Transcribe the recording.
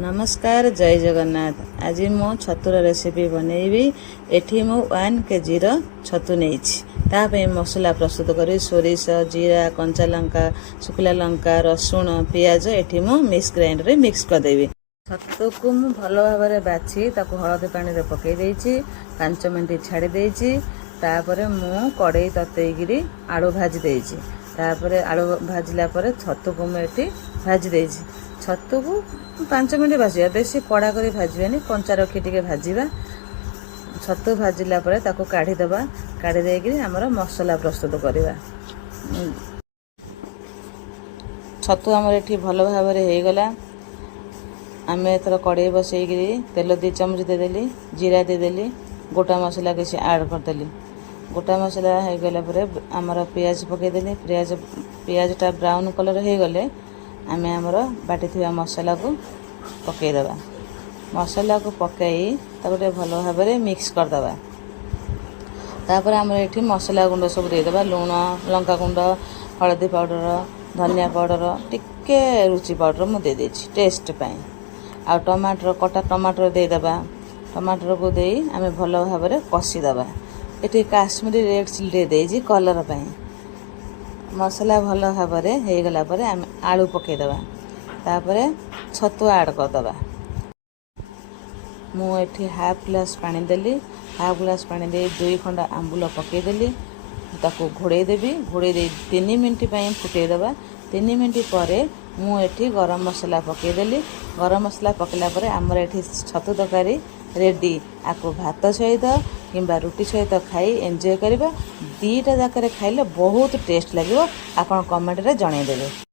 नमस्कार जय जगन्नाथ। आज मो छतुर रेसिपी बनैबी। एठी मु 1 kg छतु नहीं मसला प्रस्तुत करी सोरिष जीरा कंचा लंका शुखला लंका रसुण पियाज एठी मु मिक्स ग्राइंडर मिक्स कर देबी। छतु को मु भल भाव बाछि ताको हळदी पानी रे पकई देछि 5 मिनिट छाड़ी देछि। तापर मु कड़ई ततेइगिरी आलू भाजी देछि। तापर आलू भाजिला पर छतु को मु एठी भाजी देछि। छतु को 5 मिनिट भाजिया बेसी कड़ा करी भाजबानी कंचा रखी टिके भाजिबा। छतु भाजिला पर ताको काढ़ी दबा। काढ़ी देगिरी हमर मसला प्रस्तुत करिबा। छतु हमर एठी भल भाव रे हे गला। आमे एथर कड़ई बसैगिरी तेल 2 चमच दे देली, जीरा दे देली, गोटा मसला किसी ऐड कर देली। गोटा मसला हो गला पर हमर प्याज पके देली। प्याजटा ब्राउन कलर हो गले आमे हमर बाटी थिबा मसला को पके दबा। मसला को पकाई ताको भल भाव रे मिक्स कर दबा। तापर हमर एठी मसला गुंड सब दे दबा। लूण लंका गुंड हळदी पाउडर धनिया पाउडर टिके रुचि पाउडर मु दे देछि टेस्ट पई। आ टमाटर कटा टमाटर दे दबा। टमाटर को देई आमे भल भाव रे कसी दबा। एठी काश्मीरी रेड चिली दे देछि कलर पई। मसला भल भाव रे हे गला पर आमे आलू पके दबा। तापर छतु ऐड कर दबा। मु एठी हाफ ग्लास पानी देली। हाफ ग्लास पानी दे 2 खंडा आंबुल पके देली। ताको घोड़े देबी। घोड़े दे 3 मिनिट पई फुटे दबा। 3 मिनिट परे मु एठी गरम मसला पके देली। गरम मसला पकेला परे हमर एठी छतु तरकारी रेडी। आको भात सहित किंबा रुटी सहित खाई एंजॉय करिबा। 2टा जाकर खाइले बहुत टेस्ट लागिवो। आपण कमेंट रे जणाई देबे।